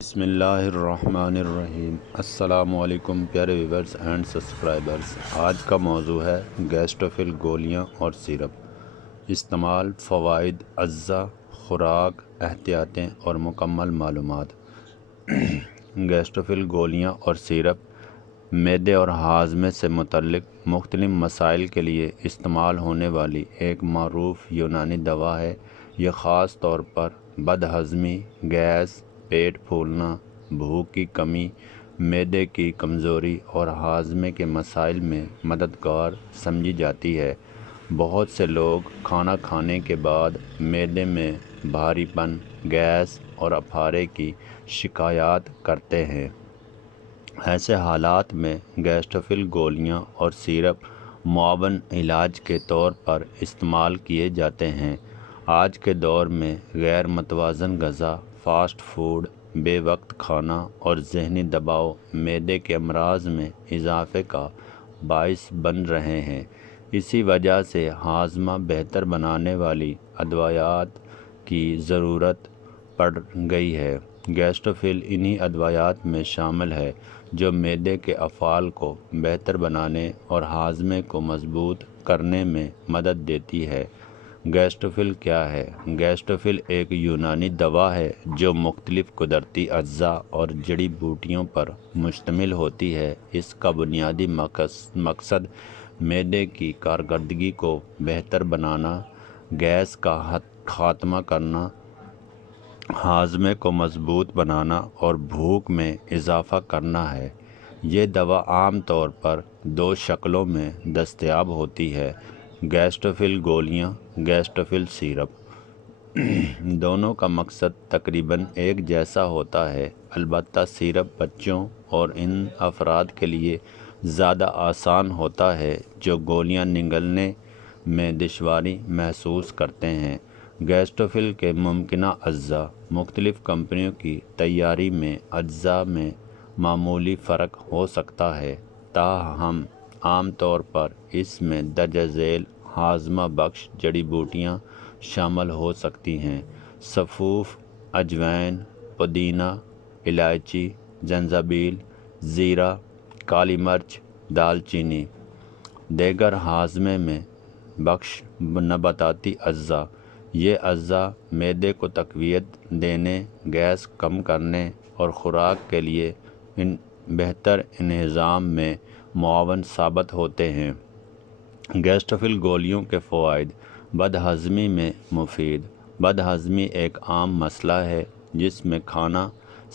بسم اللہ الرحمن الرحیم۔ السلام علیکم پیارے ویورز اینڈ سبسکرائبرز۔ آج کا موضوع ہے گیسٹروفل گولیاں اور سیرپ، استعمال، فوائد، اجزاء، خوراک، احتیاطیں اور مکمل معلومات۔ گیسٹروفل گولیاں اور سیرپ معدے اور ہاضمے سے متعلق مختلف مسائل کے لیے استعمال ہونے والی ایک معروف یونانی دوا ہے۔ یہ خاص طور پر بد ہضمی، گیس، پیٹ پھولنا، بھوک کی کمی، معدے کی کمزوری اور ہاضمے کے مسائل میں مددگار سمجھی جاتی ہے۔ بہت سے لوگ کھانا کھانے کے بعد معدے میں بھاری پن، گیس اور اپھارے کی شکایات کرتے ہیں۔ ایسے حالات میں گیسٹروفل گولیاں اور سیرپ معاون علاج کے طور پر استعمال کیے جاتے ہیں۔ آج کے دور میں غیر متوازن غذا، فاسٹ فوڈ، بے وقت کھانا اور ذہنی دباؤ معدے کے امراض میں اضافے کا باعث بن رہے ہیں۔ اسی وجہ سے ہاضمہ بہتر بنانے والی ادویات کی ضرورت پڑ گئی ہے۔ گیسٹروفل انہی ادویات میں شامل ہے جو معدے کے افعال کو بہتر بنانے اور ہاضمے کو مضبوط کرنے میں مدد دیتی ہے۔ گیسٹروفل کیا ہے؟ گیسٹروفل ایک یونانی دوا ہے جو مختلف قدرتی اجزاء اور جڑی بوٹیوں پر مشتمل ہوتی ہے۔ اس کا بنیادی مقصد معدے کی کارکردگی کو بہتر بنانا، گیس کا خاتمہ کرنا، ہاضمے کو مضبوط بنانا اور بھوک میں اضافہ کرنا ہے۔ یہ دوا عام طور پر دو شکلوں میں دستیاب ہوتی ہے: گیسٹروفل گولیاں، گیسٹروفل سیرپ۔ دونوں کا مقصد تقریباً ایک جیسا ہوتا ہے، البتہ سیرپ بچوں اور ان افراد کے لیے زیادہ آسان ہوتا ہے جو گولیاں نگلنے میں دشواری محسوس کرتے ہیں۔ گیسٹروفل کے ممکنہ اجزاء۔ مختلف کمپنیوں کی تیاری میں اجزاء میں معمولی فرق ہو سکتا ہے، تاہم عام طور پر اس میں درج ذیل ہاضمہ بخش جڑی بوٹیاں شامل ہو سکتی ہیں: سفوف، اجوائن، پودینہ، الائچی، زنجبیل، زیرہ، کالی مرچ، دال چینی۔ دیگر ہاضمے میں بخش نباتاتی اجزاء۔ یہ اجزاء معدے کو تقویت دینے، گیس کم کرنے اور خوراک کے لیے بہتر انہضام میں معاون ثابت ہوتے ہیں۔ گیسٹروفل گولیوں کے فوائد۔ بد ہضمی میں مفید۔ بد ہضمی ایک عام مسئلہ ہے جس میں کھانا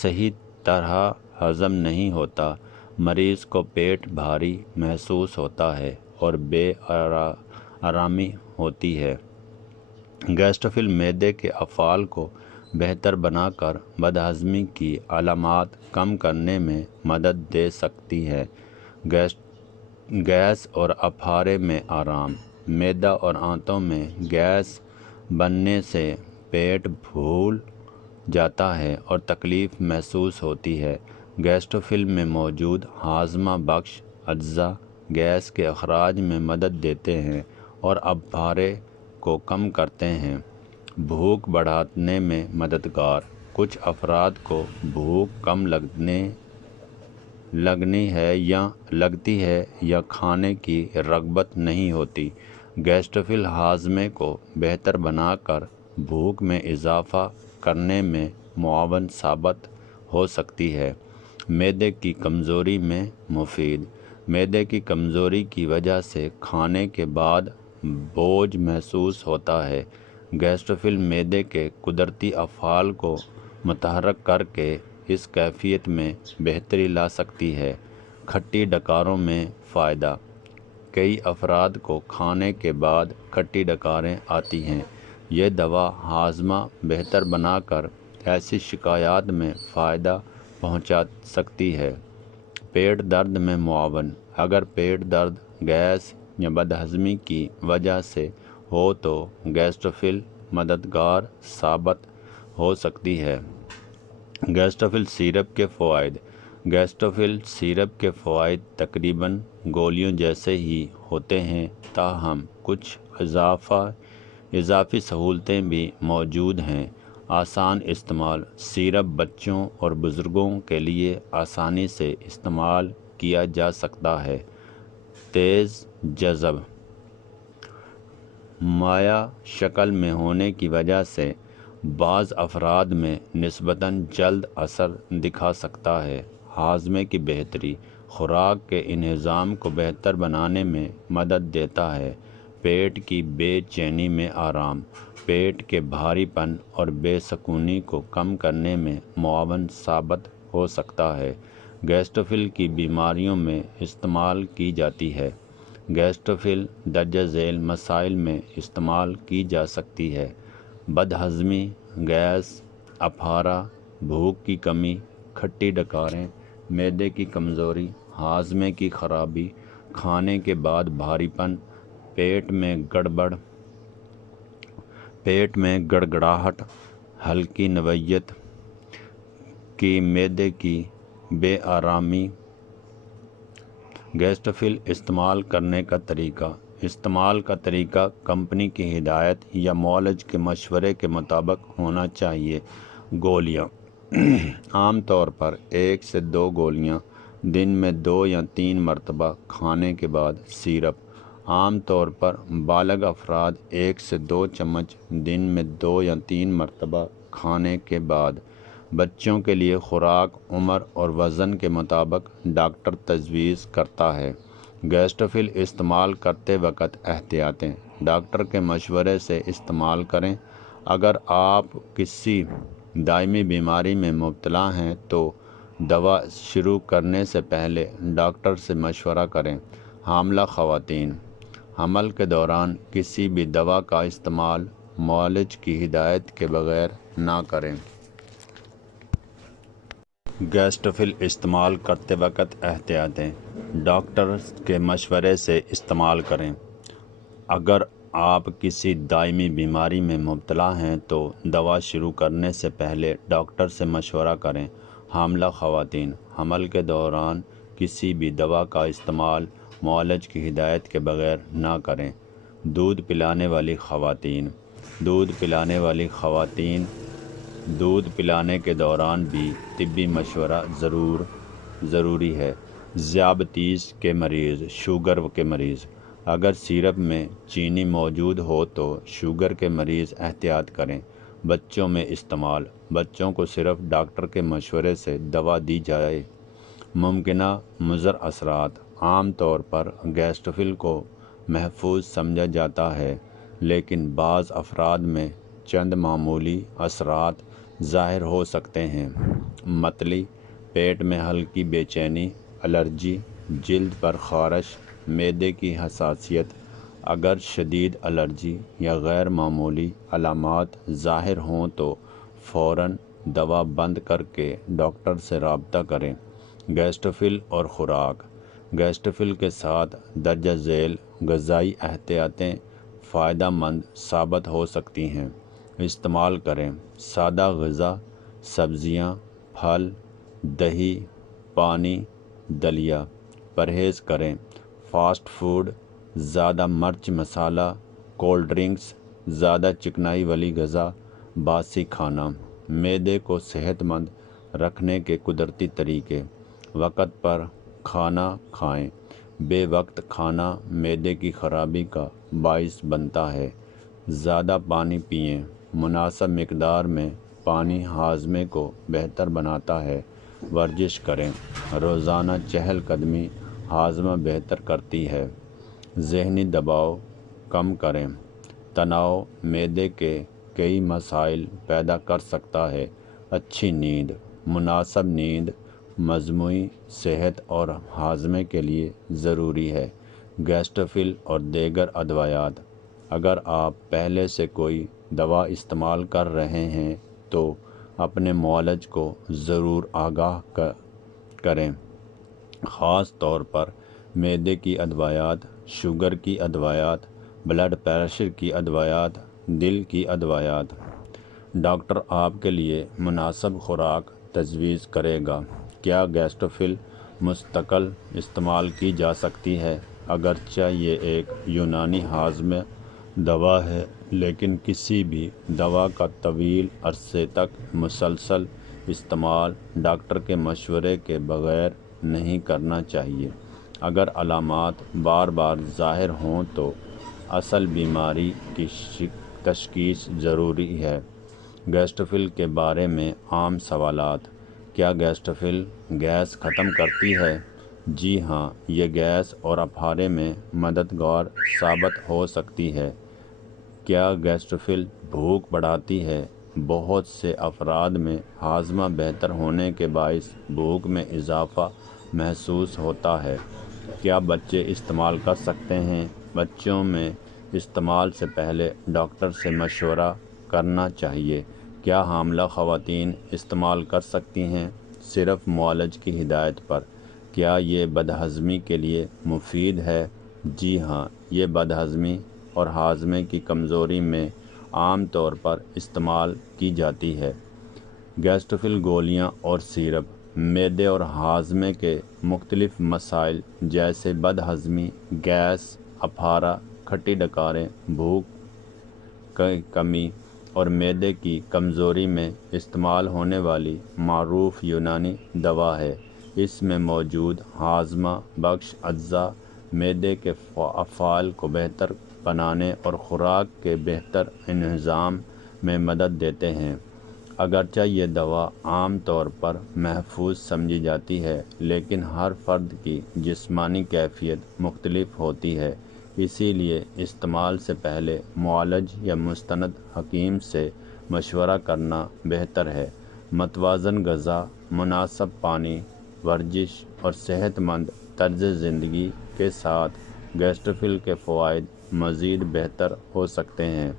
صحیح طرح ہضم نہیں ہوتا۔ مریض کو پیٹ بھاری محسوس ہوتا ہے اور بے آرامی ہوتی ہے۔ گیسٹروفل معدے کے افعال کو بہتر بنا کر بد ہضمی کی علامات کم کرنے میں مدد دے سکتی ہے۔ گیس اور اپھارے میں آرام۔ معدہ اور آنتوں میں گیس بننے سے پیٹ پھول جاتا ہے اور تکلیف محسوس ہوتی ہے۔ گیسٹروفل میں موجود ہاضمہ بخش اجزاء گیس کے اخراج میں مدد دیتے ہیں اور اپھارے کو کم کرتے ہیں۔ بھوک بڑھانے میں مددگار۔ کچھ افراد کو بھوک کم لگتی ہے یا کھانے کی رغبت نہیں ہوتی۔ گیسٹروفل ہاضمے کو بہتر بنا کر بھوک میں اضافہ کرنے میں معاون ثابت ہو سکتی ہے۔ معدے کی کمزوری میں مفید۔ معدے کی کمزوری کی وجہ سے کھانے کے بعد بوجھ محسوس ہوتا ہے۔ گیسٹروفل معدے کے قدرتی افعال کو متحرک کر کے اس کیفیت میں بہتری لا سکتی ہے۔ کھٹی ڈکاروں میں فائدہ۔ کئی افراد کو کھانے کے بعد کھٹی ڈکاریں آتی ہیں۔ یہ دوا ہاضمہ بہتر بنا کر ایسی شکایات میں فائدہ پہنچا سکتی ہے۔ پیٹ درد میں معاون۔ اگر پیٹ درد، گیس یا بد ہضمی کی وجہ سے ہو تو گیسٹروفل مددگار ثابت ہو سکتی ہے۔ گیسٹروفل سیرپ کے فوائد۔ گیسٹروفل سیرپ کے فوائد تقریباً گولیوں جیسے ہی ہوتے ہیں، تاہم کچھ اضافی سہولتیں بھی موجود ہیں۔ آسان استعمال، سیرپ بچوں اور بزرگوں کے لیے آسانی سے استعمال کیا جا سکتا ہے۔ تیز جذب، مائع شکل میں ہونے کی وجہ سے بعض افراد میں نسبتاً جلد اثر دکھا سکتا ہے۔ ہاضمے کی بہتری، خوراک کے انہضام کو بہتر بنانے میں مدد دیتا ہے۔ پیٹ کی بے چینی میں آرام، پیٹ کے بھاری پن اور بے سکونی کو کم کرنے میں معاون ثابت ہو سکتا ہے۔ گیسٹروفل کی بیماریوں میں استعمال کی جاتی ہے۔ گیسٹروفل درجہ ذیل مسائل میں استعمال کی جا سکتی ہے: بد ہضمی، گیس، اپارہ، بھوک کی کمی، کھٹی ڈکاریں، معدے کی کمزوری، ہاضمے کی خرابی، کھانے کے بعد بھاری پن، پیٹ میں گڑگڑاہٹ، ہلکی نوعیت کی معدے کی بے آرامی۔ گیسٹروفل استعمال کرنے کا طریقہ: استعمال کا طریقہ کمپنی کی ہدایت یا معالج کے مشورے کے مطابق ہونا چاہیے۔ گولیاں: عام طور پر 1 سے 2 گولیاں دن میں 2 یا 3 مرتبہ کھانے کے بعد۔ سیرپ: عام طور پر بالغ افراد 1 سے 2 چمچ دن میں 2 یا 3 مرتبہ کھانے کے بعد۔ بچوں کے لیے خوراک عمر اور وزن کے مطابق ڈاکٹر تجویز کرتا ہے۔ گیسٹروفل استعمال کرتے وقت احتیاطیں: ڈاکٹر کے مشورے سے استعمال کریں۔ اگر آپ کسی دائمی بیماری میں مبتلا ہیں تو دوا شروع کرنے سے پہلے ڈاکٹر سے مشورہ کریں۔ حاملہ خواتین: حمل کے دوران کسی بھی دوا کا استعمال معالج کی ہدایت کے بغیر نہ کریں۔ گیسٹروفل استعمال کرتے وقت احتیاطیں: ڈاکٹر کے مشورے سے استعمال کریں۔ اگر آپ کسی دائمی بیماری میں مبتلا ہیں تو دوا شروع کرنے سے پہلے ڈاکٹر سے مشورہ کریں۔ حاملہ خواتین: حمل کے دوران کسی بھی دوا کا استعمال معالج کی ہدایت کے بغیر نہ کریں۔ دودھ پلانے والی خواتین: دودھ پلانے کے دوران بھی طبی مشورہ ضروری ہے۔ ذیابیطس کے مریض، شوگر کے مریض: اگر سیرپ میں چینی موجود ہو تو شوگر کے مریض احتیاط کریں۔ بچوں میں استعمال: بچوں کو صرف ڈاکٹر کے مشورے سے دوا دی جائے۔ ممکنہ مضر اثرات: عام طور پر گیسٹروفل کو محفوظ سمجھا جاتا ہے، لیکن بعض افراد میں چند معمولی اثرات ظاہر ہو سکتے ہیں۔ متلی، پیٹ میں ہلکی بے چینی، الرجی، جلد پر خارش، معدے کی حساسیت۔ اگر شدید الرجی یا غیر معمولی علامات ظاہر ہوں تو فوراً دوا بند کر کے ڈاکٹر سے رابطہ کریں۔ گیسٹروفل اور خوراک: گیسٹروفل کے ساتھ درجہ ذیل غذائی احتیاطیں فائدہ مند ثابت ہو سکتی ہیں۔ استعمال کریں: سادہ غذا، سبزیاں، پھل، دہی، پانی، دلیہ۔ پرہیز کریں: فاسٹ فوڈ، زیادہ مرچ مسالہ، کولڈ ڈرنکس، زیادہ چکنائی والی غذا، باسی کھانا۔ معدے کو صحت مند رکھنے کے قدرتی طریقے: وقت پر کھانا کھائیں۔ بے وقت کھانا معدے کی خرابی کا باعث بنتا ہے۔ زیادہ پانی پئیں۔ مناسب مقدار میں پانی ہاضمے کو بہتر بناتا ہے۔ ورزش کریں۔ روزانہ چہل قدمی ہاضمہ بہتر کرتی ہے۔ ذہنی دباؤ کم کریں۔ تناؤ معدے کے کئی مسائل پیدا کر سکتا ہے۔ اچھی نیند: مناسب نیند مجموعی صحت اور ہاضمے کے لیے ضروری ہے۔ گیسٹروفل اور دیگر ادویات: اگر آپ پہلے سے کوئی دوا استعمال کر رہے ہیں تو اپنے معالج کو ضرور آگاہ کریں، خاص طور پر معدے کی ادویات، شوگر کی ادویات، بلڈ پریشر کی ادویات، دل کی ادویات۔ ڈاکٹر آپ کے لیے مناسب خوراک تجویز کرے گا۔ کیا گیسٹروفل مستقل استعمال کی جا سکتی ہے؟ اگرچہ یہ ایک یونانی ہاضمہ دوا ہے، لیکن کسی بھی دوا کا طویل عرصے تک مسلسل استعمال ڈاکٹر کے مشورے کے بغیر نہیں کرنا چاہیے۔ اگر علامات بار بار ظاہر ہوں تو اصل بیماری کی تشخیص ضروری ہے۔ گیسٹروفل کے بارے میں عام سوالات: کیا گیسٹروفل گیس ختم کرتی ہے؟ جی ہاں، یہ گیس اور اپارے میں مددگار ثابت ہو سکتی ہے۔ کیا گیسٹروفل بھوک بڑھاتی ہے؟ بہت سے افراد میں ہاضمہ بہتر ہونے کے باعث بھوک میں اضافہ محسوس ہوتا ہے۔ کیا بچے استعمال کر سکتے ہیں؟ بچوں میں استعمال سے پہلے ڈاکٹر سے مشورہ کرنا چاہیے۔ کیا حاملہ خواتین استعمال کر سکتی ہیں؟ صرف معالج کی ہدایت پر۔ کیا یہ بدہضمی کے لیے مفید ہے؟ جی ہاں، یہ بدہضمی اور ہاضمے کی کمزوری میں عام طور پر استعمال کی جاتی ہے۔ گیسٹروفل گولیاں اور سیرپ معدے اور ہاضمے کے مختلف مسائل جیسے بدہضمی، گیس، اپارہ، کھٹی ڈکاریں، بھوک کی کمی اور معدے کی کمزوری میں استعمال ہونے والی معروف یونانی دوا ہے۔ اس میں موجود ہاضمہ بخش اجزاء معدے کے افعال کو بہتر بنانے اور خوراک کے بہتر انہضام میں مدد دیتے ہیں۔ اگرچہ یہ دوا عام طور پر محفوظ سمجھی جاتی ہے، لیکن ہر فرد کی جسمانی کیفیت مختلف ہوتی ہے، اسی لیے استعمال سے پہلے معالج یا مستند حکیم سے مشورہ کرنا بہتر ہے۔ متوازن غذا، مناسب پانی، ورزش اور صحت مند طرز زندگی کے ساتھ گیسٹروفل کے فوائد مزید بہتر ہو سکتے ہیں۔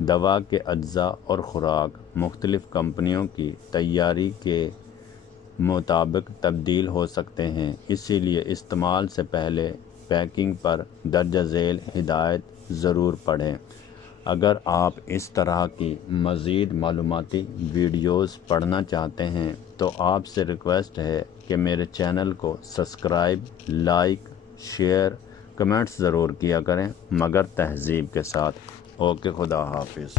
دوا کے اجزاء اور خوراک مختلف کمپنیوں کی تیاری کے مطابق تبدیل ہو سکتے ہیں، اسی لیے استعمال سے پہلے پیکنگ پر درج ذیل ہدایت ضرور پڑھیں۔ اگر آپ اس طرح کی مزید معلوماتی ویڈیوز پڑھنا چاہتے ہیں تو آپ سے ریکویسٹ ہے کہ میرے چینل کو سبسکرائب، لائک، شیئر، کمنٹس ضرور کیا کریں، مگر تہذیب کے ساتھ۔ اوکے، خدا حافظ۔